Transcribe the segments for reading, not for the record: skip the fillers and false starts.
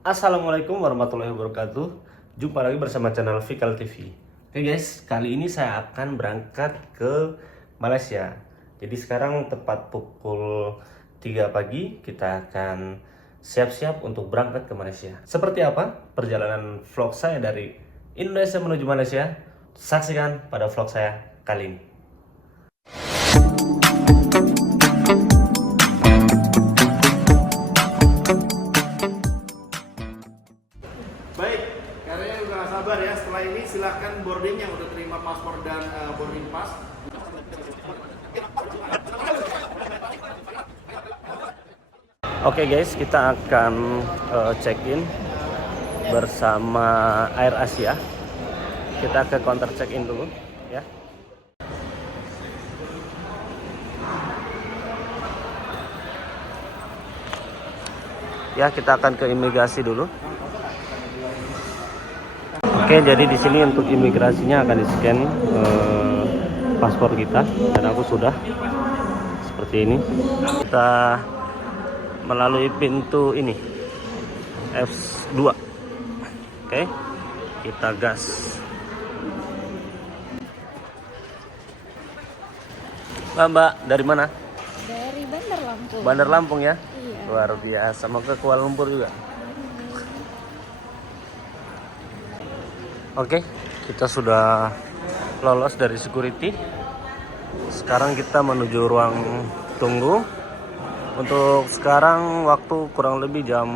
Assalamualaikum warahmatullahi wabarakatuh. Jumpa lagi bersama channel Fikal TV. Oke guys, kali ini saya akan berangkat ke Malaysia. Jadi sekarang tepat pukul 3 pagi kita akan siap-siap untuk berangkat ke Malaysia. Seperti apa perjalanan vlog saya dari Indonesia menuju Malaysia? Saksikan pada vlog saya kali ini. Sabar ya, setelah ini silahkan boarding yang udah terima paspor dan boarding pass. Oke guys, kita akan check-in bersama Air Asia. Kita ke counter check-in dulu ya. Ya, kita akan ke imigrasi dulu. Oke, jadi di sini untuk imigrasinya akan di-scan paspor kita dan aku sudah seperti ini. Kita melalui pintu ini F2. Oke, kita gas. Mbak, dari mana? Dari Bandar Lampung. Bandar Lampung ya? Iya. Luar biasa. Mau ke Kuala Lumpur juga? Oke, kita sudah lolos dari security. Sekarang kita menuju ruang tunggu. Untuk sekarang waktu kurang lebih jam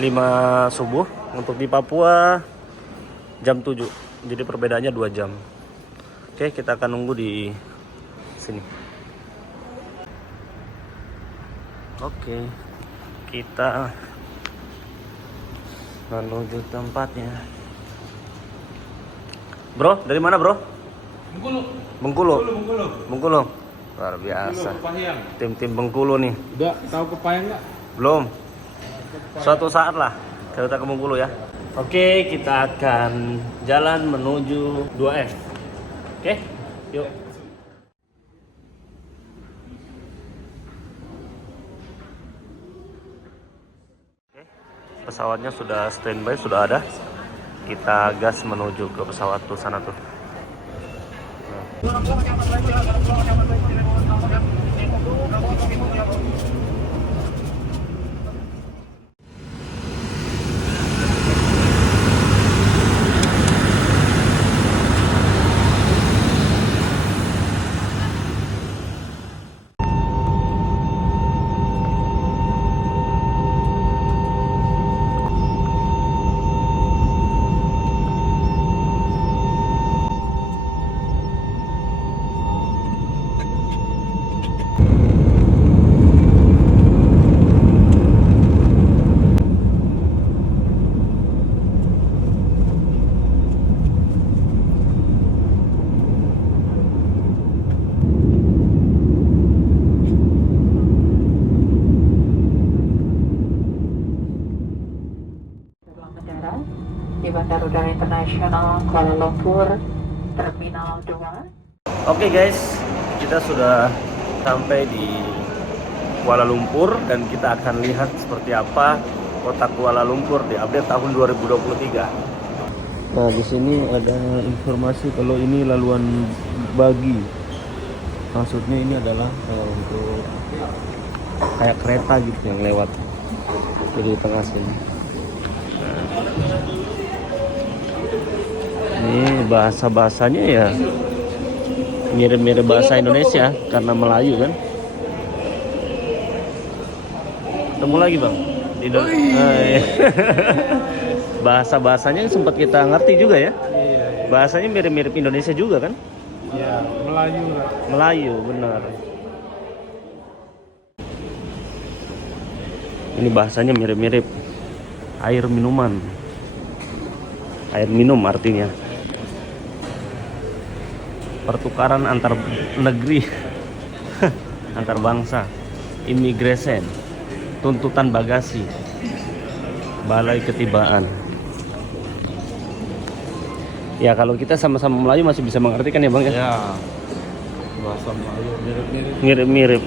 5 subuh. Untuk di Papua jam 7. Jadi perbedaannya 2 jam. Oke, kita akan nunggu di sini. Oke, kita menuju tempatnya. Bro, dari mana bro? Bengkulu. Bengkulu. Bengkulu. Bengkulu. Luar biasa. Kepahiyang. Tim-tim Bengkulu nih. Udah tahu Kepahiyang nggak? Belum. Suatu saat lah kita ke Bengkulu ya. Oke, kita akan jalan menuju 2F. Oke, yuk. Pesawatnya sudah standby, sudah ada. Kita gas menuju ke pesawat tuh sana tuh. Di Bandar Udara Internasional Kuala Lumpur, Terminal 2. Oke guys, kita sudah sampai di Kuala Lumpur dan kita akan lihat seperti apa kota Kuala Lumpur di update tahun 2023. Nah, di sini ada informasi kalau ini laluan bagi. Maksudnya ini adalah untuk kayak kereta gitu yang lewat di tengah sini. Ini bahasa-bahasanya ya mirip-mirip bahasa Indonesia karena Melayu kan. Ketemu lagi bang di bahasa-bahasanya sempat kita ngerti juga ya. Iya. Bahasanya mirip-mirip Indonesia juga kan. Iya, Melayu lah. Melayu benar. Ini bahasanya mirip-mirip air minuman. Air minum artinya. Pertukaran antar negeri, antar bangsa, immigration, tuntutan bagasi, balai ketibaan. Ya kalau kita sama-sama Melayu masih bisa mengerti kan ya bang ya? Ya. Bahasa Melayu mirip-mirip. Mirip-mirip.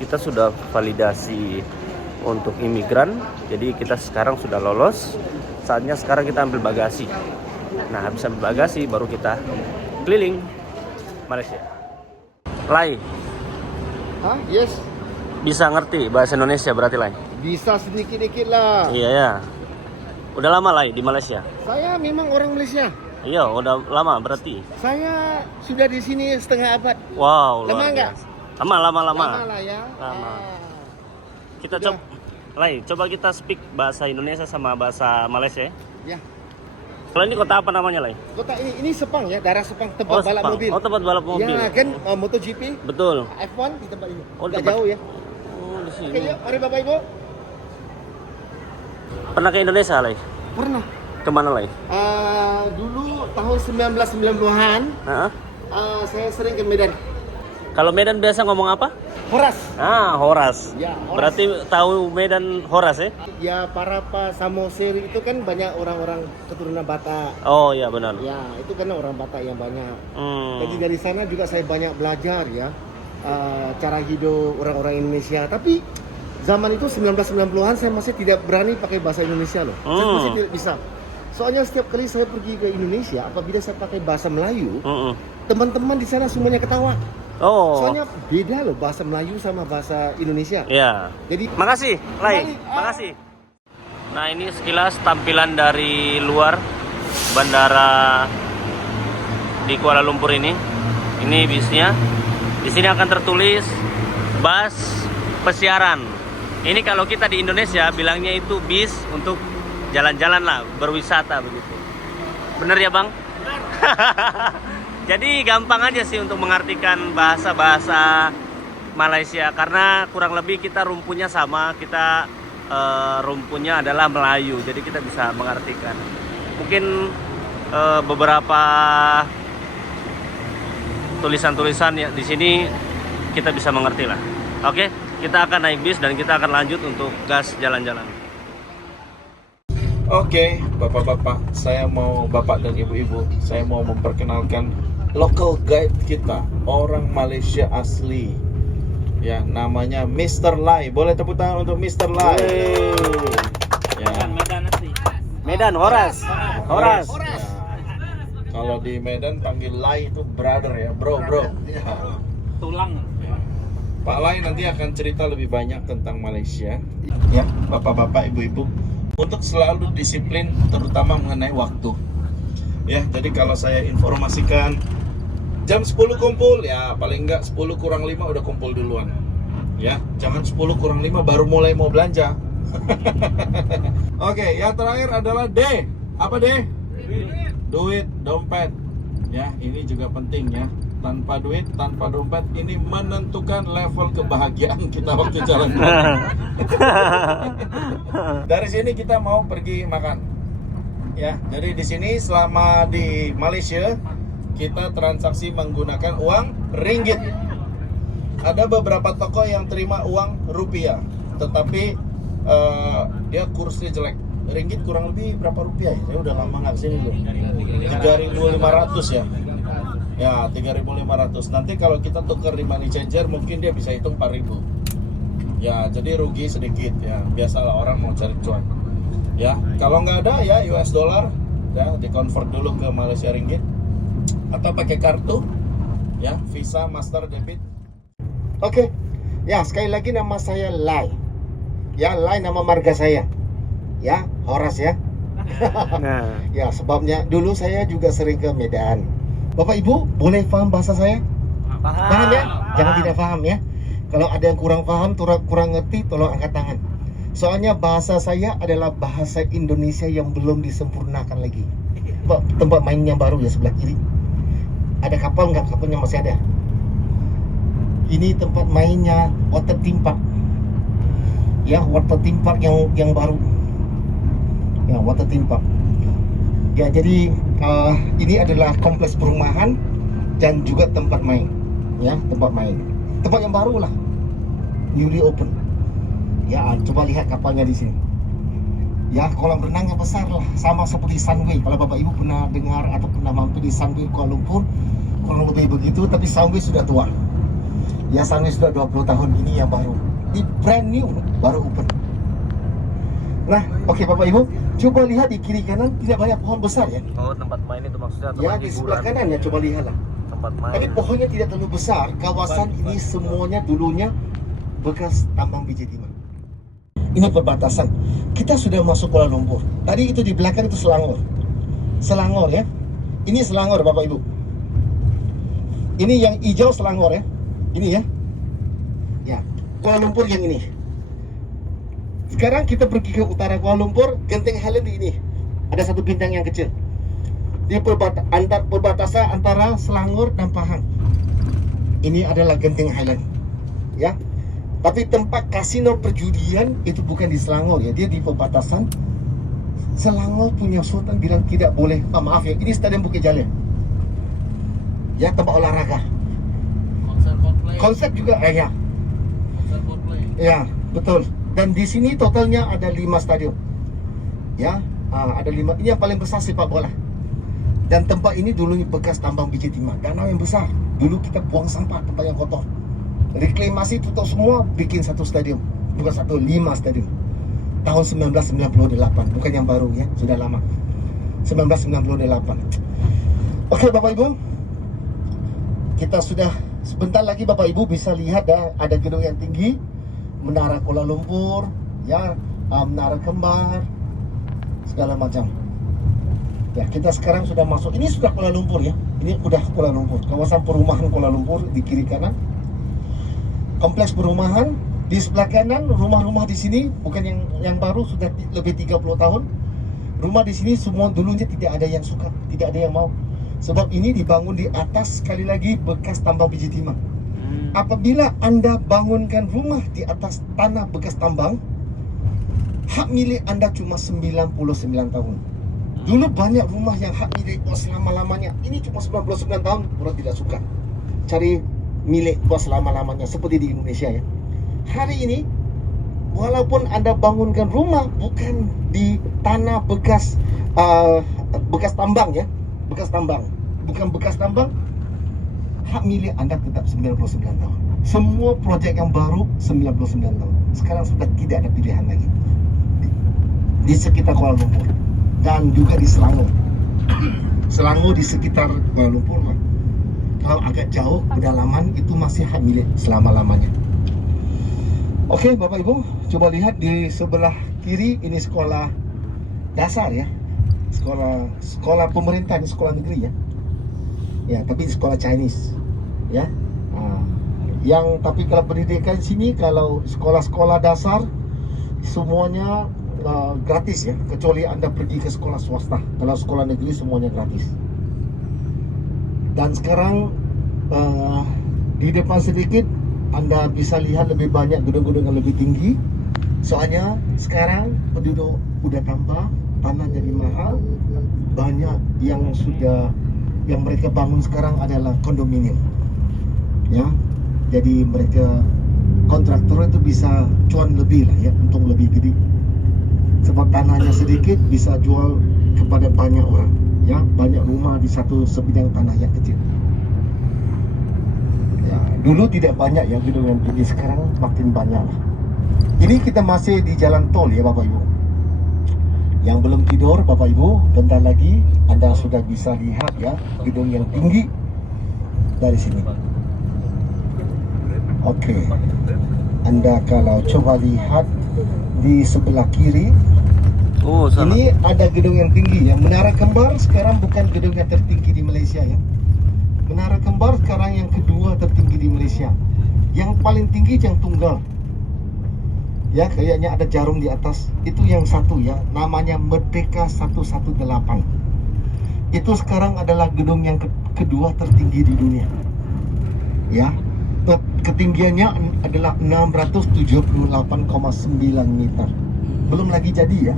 kita sudah validasi untuk imigran. Jadi kita sekarang sudah lolos. Saatnya sekarang kita ambil bagasi. Nah, habis ambil bagasi baru kita keliling Malaysia. Lai, Hah? Yes. bisa ngerti bahasa Indonesia berarti Lai? Bisa sedikit-dikit lah. Iya ya. Udah lama Lai di Malaysia? Saya memang orang Malaysia. Iya, udah lama berarti. Saya sudah di sini setengah abad. Wow, Lama luar nggak? biasa. Lama. Lama lah ya. Lama. Kita Sudah. coba kita speak bahasa Indonesia sama bahasa Malaysia. Ya. Kalau ini kota apa namanya, Lai? Kota ini Sepang ya, daerah Sepang, tempat balap Sepang. mobil. Oh, tempat balap mobil. Ya kan, MotoGP, Betul. F1 di tempat ini. Oh, Nggak tempat- jauh ya. Oh, di sini. Oke, yuk, mari Bapak Ibu. Pernah ke Indonesia, Lai? Pernah. Kemana, Lai? Dulu tahun 1990-an, Hah? saya sering ke Medan. Kalau Medan biasa ngomong apa? Horas. Ah, Horas. Ya, Horas. Berarti tahu Medan Horas ya? Ya, para Samosir itu kan banyak orang-orang keturunan Batak. Oh iya benar. Ya, itu kan orang Batak yang banyak. Jadi Hmm. dari sana juga saya banyak belajar ya cara hidup orang-orang Indonesia. Tapi zaman itu 1990-an saya masih tidak berani pakai bahasa Indonesia loh. Saya masih tidak bisa. Soalnya setiap kali saya pergi ke Indonesia, apabila saya pakai bahasa Melayu, Mm-mm. teman-teman di sana semuanya ketawa. Oh. Soalnya beda loh bahasa Melayu sama bahasa Indonesia. Ya. Jadi Makasih, Lai. Kembali. Makasih. Nah, ini sekilas tampilan dari luar bandara di Kuala Lumpur ini. Ini bisnya. Di sini akan tertulis bus pesiaran. Ini kalau kita di Indonesia bilangnya itu bis untuk jalan-jalan lah, berwisata begitu. Bener ya, Bang? Jadi gampang aja sih untuk mengartikan bahasa-bahasa Malaysia karena kurang lebih kita rumpunya sama, kita rumpunya adalah Melayu, jadi kita bisa mengartikan. Mungkin beberapa tulisan-tulisan ya di sini kita bisa mengerti lah. Oke, kita akan naik bis dan kita akan lanjut untuk gas jalan-jalan. Oke, bapak-bapak, bapak dan ibu-ibu, saya mau memperkenalkan local guide kita, orang Malaysia asli. Ya, namanya Mr. Lai. Boleh tepuk tangan untuk Mr. Lai. Ya. Medan, Horas. Horas. Ya. Kalau di Medan panggil Lai itu brother ya, bro. Ya. Tulang. Ya. Pak Lai nanti akan cerita lebih banyak tentang Malaysia. Ya, bapak-bapak, ibu-ibu, untuk selalu disiplin terutama mengenai waktu. Ya, jadi kalau saya informasikan jam 10 kumpul, ya paling enggak 10 kurang 5 udah kumpul duluan. Ya, jangan 10 kurang 5 baru mulai mau belanja. Oke, yang terakhir adalah D. Apa D? Duit, dompet. Ya, ini juga penting ya. Tanpa duit, tanpa dompet, ini menentukan level kebahagiaan kita waktu jalan. Dari sini kita mau pergi makan. Ya, jadi di sini selama di Malaysia kita transaksi menggunakan uang ringgit. Ada beberapa toko yang terima uang rupiah, tetapi dia kursnya jelek. Ringgit kurang lebih berapa rupiah ya? Saya udah lama nggak kesini loh. 3.500 ya. Ya, 3.500. Nanti kalau kita tukar di money changer mungkin dia bisa hitung 4.000. Ya, jadi rugi sedikit ya. Biasalah orang mau cari cuan. Ya, kalau nggak ada ya US dollar ya di-convert dulu ke Malaysia ringgit atau pakai kartu ya, Visa, Master, Debit. Oke. Ya, sekali lagi nama saya Lai. Ya, Lai nama marga saya. Ya, Horas ya. Nah, Ya, sebabnya dulu saya juga sering ke Medan. Bapak Ibu, boleh paham bahasa saya? Paham ya? Jangan tidak paham ya. Kalau ada yang kurang paham, kurang ngerti, tolong angkat tangan. Soalnya bahasa saya adalah bahasa Indonesia yang belum disempurnakan lagi. Tempat mainnya baru ya sebelah kiri. Ada kapal nggak? Kapalnya masih ada. Ini tempat mainnya water theme park. Ya, water theme park yang baru. Ya, water theme park. Ya, jadi ini adalah kompleks perumahan dan juga tempat main. Ya, tempat main. Tempat yang baru lah. Newly open. Ya, coba lihat kapalnya di sini. Ya, kolam renangnya besar lah, sama seperti Sunway. Kalau Bapak Ibu pernah dengar atau pernah mampir di Sunway Kuala Lumpur, kurang lebih begitu, tapi Sunway sudah tua. Ya Sunway sudah 20 tahun, ini yang baru. Ini brand new, baru open. Nah, oke Bapak Ibu, coba lihat di kiri kanan tidak banyak pohon besar ya. Oh, tempat main itu maksudnya tempat Ya di sebelah hiburan. kanan ya, coba lihatlah. Tempat main. Tapi pohonnya tidak terlalu besar. Kawasan ini semuanya dulunya bekas tambang biji timah. Ini perbatasan. Kita sudah masuk Kuala Lumpur. Tadi itu di belakang itu Selangor. Selangor ya. Ini Selangor Bapak Ibu. Ini yang hijau Selangor ya. Ini ya. Ya, Kuala Lumpur yang ini. Sekarang kita pergi ke utara Kuala Lumpur, Genting Highland di ini. Ada satu bintang yang kecil. Di perbatasan antara Selangor dan Pahang. Ini adalah Genting Highland. Ya. Tapi tempat kasino perjudian itu bukan di Selangor ya, dia di perbatasan. Selangor punya sultan bilang tidak boleh. Maaf ya, ini Stadion Bukit Jalil. Ya, tempat olahraga. Konsep juga ya. Ya, betul. Dan di sini totalnya ada 5 stadion. Ya, ada 5. Ini yang paling besar sepak bola. Dan tempat ini dulu bekas tambang biji timah. Danau yang besar. Dulu kita buang sampah, tempat yang kotor. Reklamasi tutup semua, bikin satu stadion. Bukan satu, 5 stadion. Tahun 1998, bukan yang baru ya, sudah lama. 1998. Oke Bapak Ibu, kita sudah sebentar lagi Bapak Ibu bisa lihat ada gedung yang tinggi, Menara Kuala Lumpur, ya, Menara Kembar, segala macam. Ya, kita sekarang sudah masuk. Ini sudah Kuala Lumpur ya. Ini udah Kuala Lumpur. Kawasan perumahan Kuala Lumpur di kiri kanan. Kompleks perumahan di sebelah kanan. Rumah-rumah di sini bukan yang baru, sudah lebih 30 tahun. Rumah di sini semua dulunya tidak ada yang suka, tidak ada yang mau. Sebab ini dibangun di atas, sekali lagi bekas tambang biji timah. Apabila Anda bangunkan rumah di atas tanah bekas tambang, hak milik Anda cuma 99 tahun. Dulu banyak rumah yang hak milik buat selama-lamanya. Ini cuma 99 tahun, orang tidak suka. Cari milik buat selama-lamanya, seperti di Indonesia ya. Hari ini, walaupun Anda bangunkan rumah bukan di tanah bekas tambang ya, bekas tambang, bukan bekas tambang, hak milik Anda tetap 99 tahun. Semua proyek yang baru 99 tahun. Sekarang sudah tidak ada pilihan lagi. Di sekitar Kuala Lumpur dan juga di Selangor. Selangor di sekitar Kuala Lumpur lah. Kalau agak jauh pedalaman itu masih hak milik selama-lamanya. Oke Bapak Ibu, coba lihat di sebelah kiri ini sekolah dasar ya. Sekolah pemerintah, ini sekolah negeri ya. Ya, tapi sekolah Chinese ya. Tapi kalau pendidikan sini, kalau sekolah-sekolah dasar semuanya gratis ya, kecuali Anda pergi ke sekolah swasta. Kalau sekolah negeri semuanya gratis. Dan sekarang di depan sedikit Anda bisa lihat lebih banyak gedung-gedung yang lebih tinggi. Soalnya sekarang penduduk udah tambah, tanah jadi mahal. Banyak yang mereka bangun sekarang adalah kondominium. Ya. Jadi mereka kontraktor itu bisa cuan lebih lah ya, untung lebih gede. Sebab tanahnya sedikit bisa jual kepada banyak orang. Ya, banyak rumah di satu sebidang tanah yang kecil. Ya, dulu tidak banyak ya gedung yang tinggi, sekarang makin banyak lah. Ini kita masih di jalan tol ya Bapak Ibu. Yang belum tidur Bapak Ibu, bentar lagi Anda sudah bisa lihat ya gedung yang tinggi dari sini. Oke. Anda kalau coba lihat di sebelah kiri, ini ada gedung yang tinggi ya. Menara Kembar sekarang bukan gedung yang tertinggi di Malaysia ya. Menara Kembar sekarang yang kedua tertinggi di Malaysia. Yang paling tinggi yang tunggal. Ya, kayaknya ada jarum di atas. Itu yang satu ya, namanya Merdeka 118. Itu sekarang adalah gedung yang kedua tertinggi di dunia. Ya, ketinggiannya adalah 678,9 meter. Belum lagi jadi ya.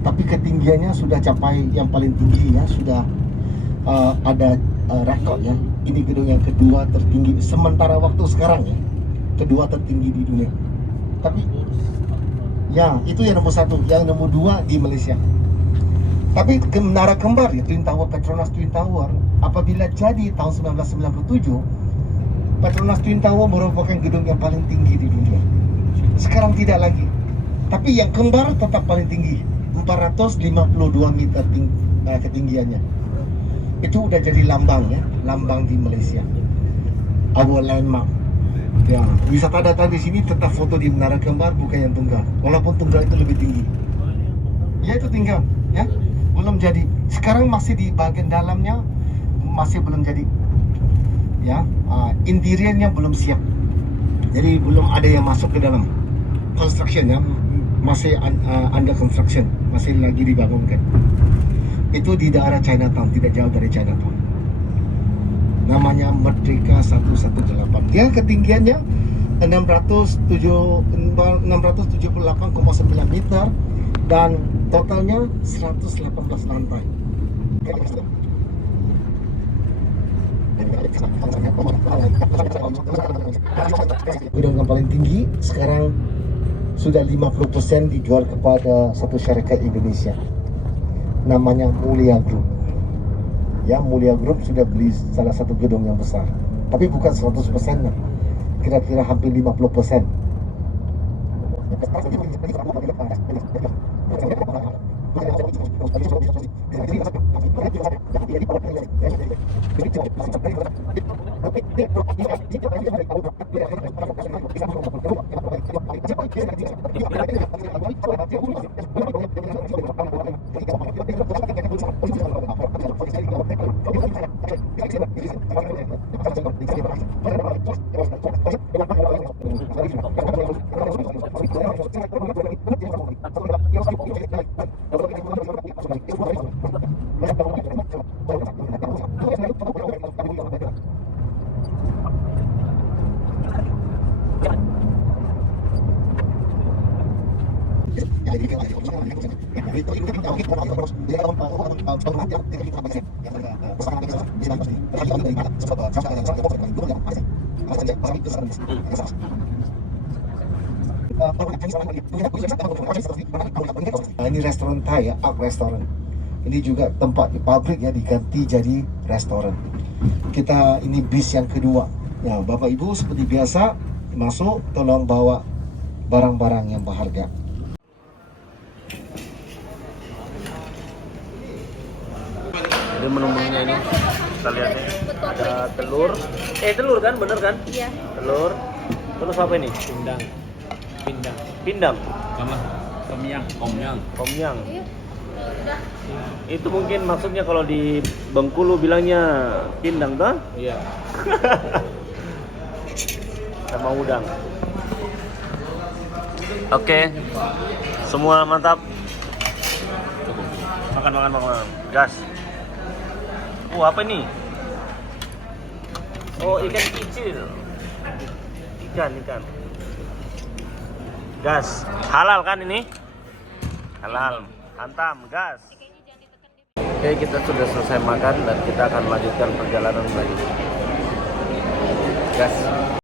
Tapi ketinggiannya sudah capai yang paling tinggi ya, sudah ada rekod ya. Ini gedung yang kedua tertinggi sementara waktu sekarang ya. Kedua tertinggi di dunia. Tapi ya, itu yang nomor 1, yang nomor 2 di Malaysia. Tapi Menara Kembar ya, Twin Tower, Petronas Twin Tower, apabila jadi tahun 1997, Petronas Twin Tower merupakan gedung yang paling tinggi di dunia. Sekarang tidak lagi. Tapi yang kembar tetap paling tinggi, 452 meter ketinggiannya. Itu udah jadi lambang ya, lambang di Malaysia. Our landmark. Ya, wisata datang di sini tetap foto di Menara Kembar, bukan yang tunggal. Walaupun tunggal itu lebih tinggi. Ya itu tinggal, ya. Belum jadi. Sekarang masih di bagian dalamnya masih belum jadi. Ya, interiornya belum siap. Jadi belum ada yang masuk ke dalam. Construction ya, masih under construction, masih lagi dibangunkan. Itu di daerah Chinatown, tidak jauh dari Chinatown. Namanya Merdeka 118. Dia ketinggiannya 678,9 meter dan totalnya 118 lantai. Gedung yang paling tinggi sekarang sudah 50% dijual kepada satu syarikat Indonesia. Namanya Mulia Group. Ya, Mulia Group sudah beli salah satu gedung yang besar. Tapi bukan 100%, kira-kira hampir 50%. Ini restoran Thai ya, Ark Restaurant. Ini juga tempat pabrik ya diganti jadi restoran. Kita ini bis yang kedua. Ya, Bapak Ibu seperti biasa masuk, tolong bawa barang-barang yang berharga. Jadi menu-menunya ini kita lihat nih, ada telur. Telur kan, bener kan? Iya. Telur. Terus apa ini? Pindang. Sama Tomyang. Tomyang. Iya. Itu mungkin maksudnya kalau di Bengkulu bilangnya pindang toh? Iya. Sama udang. Oke. Semua mantap. Makan. Gas. Apa ini? Oh, ikan kecil. Ikan. Gas. Halal kan ini? Halal. Hantam, gas. Oke, kita sudah selesai makan dan kita akan melanjutkan perjalanan lagi. Gas.